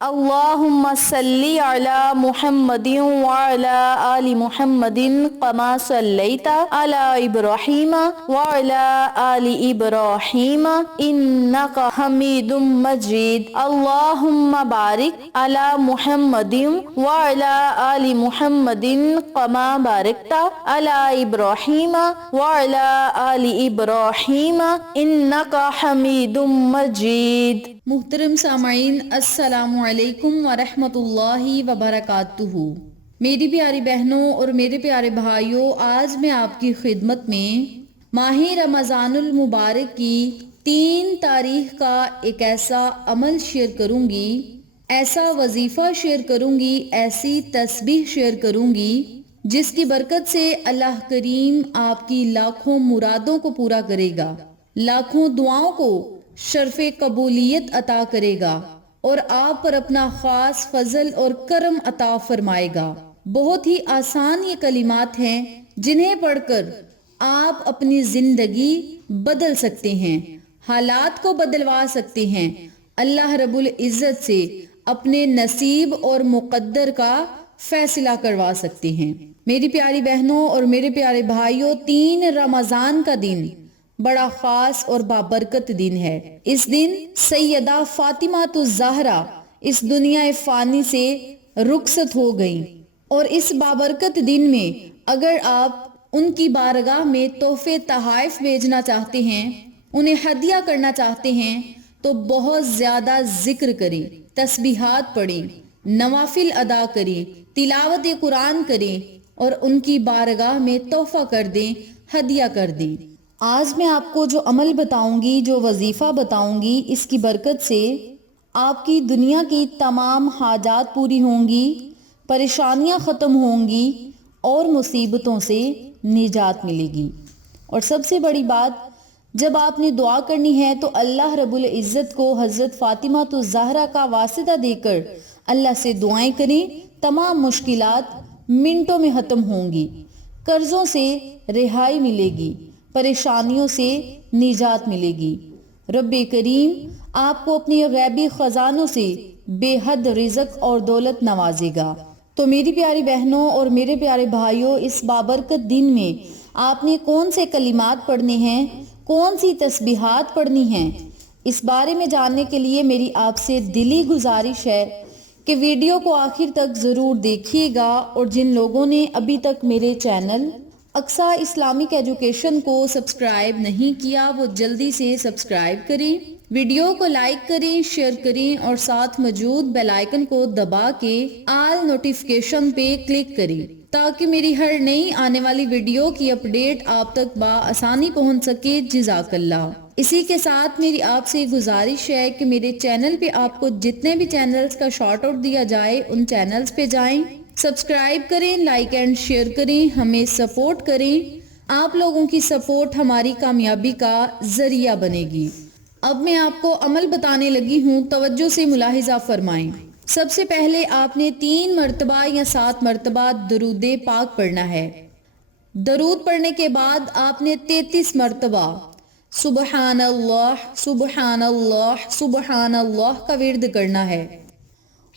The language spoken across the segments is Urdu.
اللهم صل على محمد وعلى آل محمد كما صليت على إبراهيم وعلى آل إبراهيم إنك حميد مجيد. اللهم بارك على محمد وعلى آل محمد كما باركت على إبراهيم وعلى آل إبراهيم إنك حميد مجيد. محترم سامعین، السلام علیکم ورحمۃ اللہ وبرکاتہ۔ میری پیاری بہنوں اور میرے پیارے بھائیوں، آج میں آپ کی خدمت میں ماہ رمضان المبارک کی 3 تاریخ کا ایک ایسا عمل شیئر کروں گی، ایسا وظیفہ شیئر کروں گی، ایسی تسبیح شیئر کروں گی جس کی برکت سے اللہ کریم آپ کی لاکھوں مرادوں کو پورا کرے گا، لاکھوں دعاؤں کو شرف قبولیت عطا کرے گا اور آپ پر اپنا خاص فضل اور کرم عطا فرمائے گا۔ بہت ہی آسان یہ کلمات ہیں جنہیں پڑھ کر آپ اپنی زندگی بدل سکتے ہیں، حالات کو بدلوا سکتے ہیں، اللہ رب العزت سے اپنے نصیب اور مقدر کا فیصلہ کروا سکتے ہیں۔ میری پیاری بہنوں اور میرے پیارے بھائیوں، 3 رمضان کا دن بڑا خاص اور بابرکت دن ہے۔ اس دن سیدہ فاطمہ الزہرا اس دنیا فانی سے رخصت ہو گئیں، اور اس بابرکت دن میں اگر آپ ان کی بارگاہ میں تحفے تحائف بھیجنا چاہتے ہیں، انہیں ہدیہ کرنا چاہتے ہیں، تو بہت زیادہ ذکر کریں، تسبیحات پڑھیں، نوافل ادا کریں، تلاوت قرآن کریں اور ان کی بارگاہ میں تحفہ کر دیں، ہدیہ کر دیں۔ آج میں آپ کو جو عمل بتاؤں گی، جو وظیفہ بتاؤں گی، اس کی برکت سے آپ کی دنیا کی تمام حاجات پوری ہوں گی، پریشانیاں ختم ہوں گی اور مصیبتوں سے نجات ملے گی۔ اور سب سے بڑی بات، جب آپ نے دعا کرنی ہے تو اللہ رب العزت کو حضرت فاطمہ الزہرا کا واسطہ دے کر اللہ سے دعائیں کریں، تمام مشکلات منٹوں میں ختم ہوں گی، قرضوں سے رہائی ملے گی، پریشانیوں سے نجات ملے گی۔ رب کریم آپ کو اپنی غیبی خزانوں سے بے حد رزق اور دولت نوازے گا۔ تو میری پیاری بہنوں اور میرے پیارے بھائیوں، اس بابرکت دن میں آپ نے کون سے کلمات پڑھنے ہیں، کون سی تسبیحات پڑھنی ہیں، اس بارے میں جاننے کے لیے میری آپ سے دلی گزارش ہے کہ ویڈیو کو آخر تک ضرور دیکھیے گا، اور جن لوگوں نے ابھی تک میرے چینل اقصیٰ اسلامک ایجوکیشن کو سبسکرائب نہیں کیا، وہ جلدی سے سبسکرائب کریں، ویڈیو کو لائک کریں، شیئر کریں اور ساتھ موجود بیل آئیکن کو دبا کے آل نوٹیفیکیشن پہ کلک کریں تاکہ میری ہر نئی آنے والی ویڈیو کی اپڈیٹ آپ تک بآسانی پہنچ سکے۔ جزاک اللہ۔ اسی کے ساتھ میری آپ سے گزارش ہے کہ میرے چینل پہ آپ کو جتنے بھی چینلز کا شارٹ آؤٹ دیا جائے ان چینلز پہ جائیں، سبسکرائب کریں، لائک اینڈ شیئر کریں، ہمیں سپورٹ کریں۔ آپ لوگوں کی سپورٹ ہماری کامیابی کا ذریعہ بنے گی۔ اب میں آپ کو عمل بتانے لگی ہوں، توجہ سے ملاحظہ فرمائیں۔ سب سے پہلے آپ نے 3 مرتبہ یا 7 مرتبہ درود پاک پڑھنا ہے۔ درود پڑھنے کے بعد آپ نے 33 مرتبہ سبحان اللہ سبحان اللہ سبحان اللہ کا ورد کرنا ہے،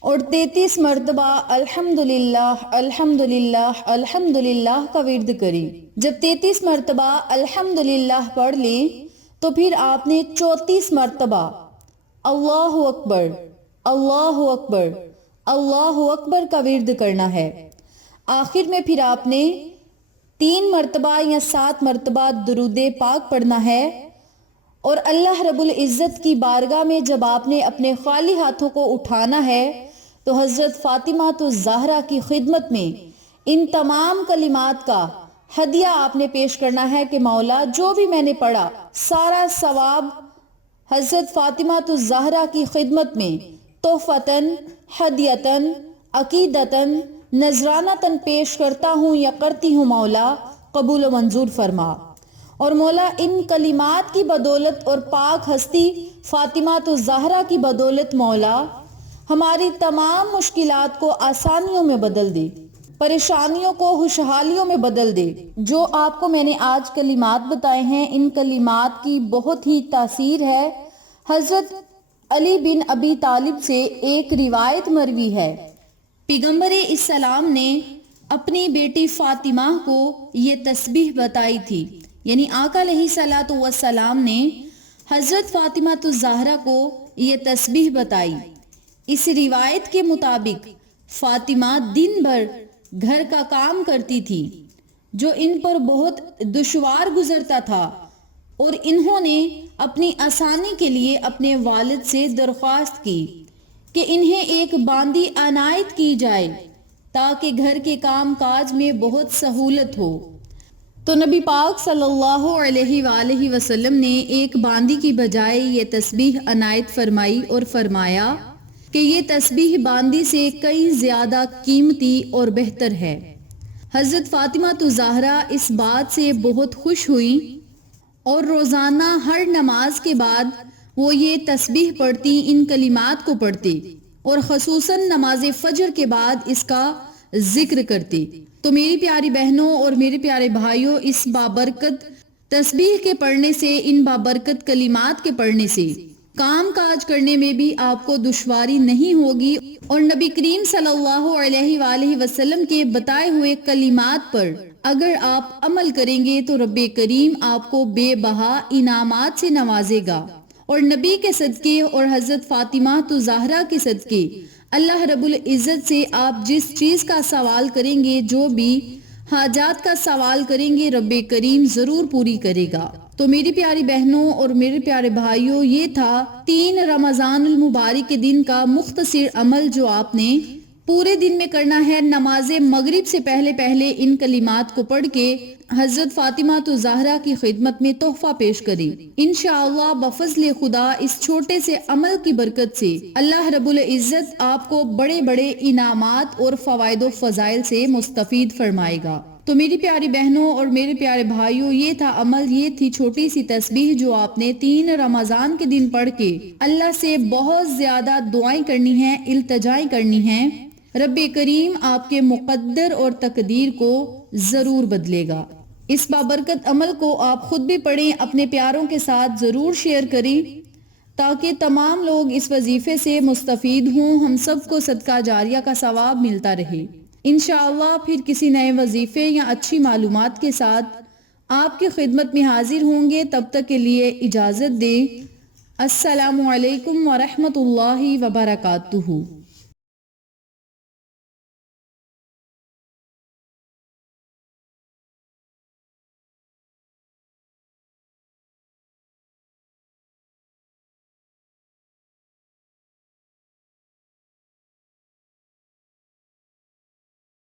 اور 33 مرتبہ الحمدللہ الحمدللہ الحمدللہ کا ورد کریں۔ جب 33 مرتبہ الحمدللہ پڑھ لیں تو پھر آپ نے 34 مرتبہ اللہ اکبر اللہ اکبر اللہ اکبر کا ورد کرنا ہے۔ آخر میں پھر آپ نے 3 مرتبہ یا 7 مرتبہ درود پاک پڑھنا ہے، اور اللہ رب العزت کی بارگاہ میں جب آپ نے اپنے خالی ہاتھوں کو اٹھانا ہے تو حضرت فاطمہ الزہرا کی خدمت میں ان تمام کلمات کا ہدیہ آپ نے پیش کرنا ہے کہ مولا جو بھی میں نے پڑھا سارا ثواب حضرت فاطمہ الزہرا کی خدمت میں تحفتاً، ہدیتاً، عقیدتاً، نذرانتاً پیش کرتا ہوں یا کرتی ہوں، مولا قبول و منظور فرما۔ اور مولا ان کلمات کی بدولت اور پاک ہستی فاطمہ الزہرا کی بدولت مولا ہماری تمام مشکلات کو آسانیوں میں بدل دے، پریشانیوں کو خوشحالیوں میں بدل دے۔ جو آپ کو میں نے آج کلمات بتائے ہیں، ان کلمات کی بہت ہی تاثیر ہے۔ حضرت علی بن ابی طالب سے ایک روایت مروی ہے، پیغمبر اسلام نے اپنی بیٹی فاطمہ کو یہ تسبیح بتائی تھی، یعنی آقا علیہ الصلوۃ والسلام نے حضرت فاطمہ الزہرا کو یہ تسبیح بتائی۔ اس روایت کے مطابق فاطمہ دن بھر گھر کا کام کرتی تھی جو ان پر بہت دشوار گزرتا تھا، اور انہوں نے اپنی آسانی کے لیے اپنے والد سے درخواست کی کہ انہیں ایک باندی عنایت کی جائے تاکہ گھر کے کام کاج میں بہت سہولت ہو۔ تو نبی پاک صلی اللہ علیہ وآلہ وسلم نے ایک باندی کی بجائے یہ تسبیح عنایت فرمائی اور فرمایا کہ یہ تسبیح باندی سے کئی زیادہ قیمتی اور بہتر ہے۔ حضرت فاطمہ الزہرا اس بات سے بہت خوش ہوئی اور روزانہ ہر نماز کے بعد وہ یہ تسبیح پڑھتی، ان کلمات کو پڑھتی، اور خصوصاً نماز فجر کے بعد اس کا ذکر کرتی۔ تو میری پیاری بہنوں اور میرے پیارے بھائیوں، اس بابرکت تسبیح کے پڑھنے سے، ان بابرکت کلمات کے پڑھنے سے کام کاج کرنے میں بھی آپ کو دشواری نہیں ہوگی، اور نبی کریم صلی اللہ علیہ وآلہ وسلم کے بتائے ہوئے کلمات پر اگر آپ عمل کریں گے تو رب کریم آپ کو بے بہا انعامات سے نوازے گا، اور نبی کے صدقے اور حضرت فاطمہ الزہرا کے صدقے اللہ رب العزت سے آپ جس چیز کا سوال کریں گے، جو بھی حاجات کا سوال کریں گے، رب کریم ضرور پوری کرے گا۔ تو میری پیاری بہنوں اور میرے پیارے بھائیوں، یہ تھا 3 رمضان المبارک کے دن کا مختصر عمل جو آپ نے پورے دن میں کرنا ہے۔ نماز مغرب سے پہلے پہلے ان کلمات کو پڑھ کے حضرت فاطمہ الزہرا کی خدمت میں تحفہ پیش کریں۔ انشاءاللہ بفضل خدا اس چھوٹے سے عمل کی برکت سے اللہ رب العزت آپ کو بڑے بڑے انعامات اور فوائد و فضائل سے مستفید فرمائے گا۔ تو میری پیاری بہنوں اور میرے پیارے بھائیوں، یہ تھا عمل، یہ تھی چھوٹی سی تسبیح جو آپ نے 3 رمضان کے دن پڑھ کے اللہ سے بہت زیادہ دعائیں کرنی ہیں، التجائیں کرنی ہیں۔ رب کریم آپ کے مقدر اور تقدیر کو ضرور بدلے گا۔ اس بابرکت عمل کو آپ خود بھی پڑھیں، اپنے پیاروں کے ساتھ ضرور شیئر کریں تاکہ تمام لوگ اس وظیفے سے مستفید ہوں، ہم سب کو صدقہ جاریہ کا ثواب ملتا رہے۔ انشاءاللہ پھر کسی نئے وظیفے یا اچھی معلومات کے ساتھ آپ کی خدمت میں حاضر ہوں گے، تب تک کے لیے اجازت دیں۔ السلام علیکم ورحمۃ اللہ وبرکاتہ۔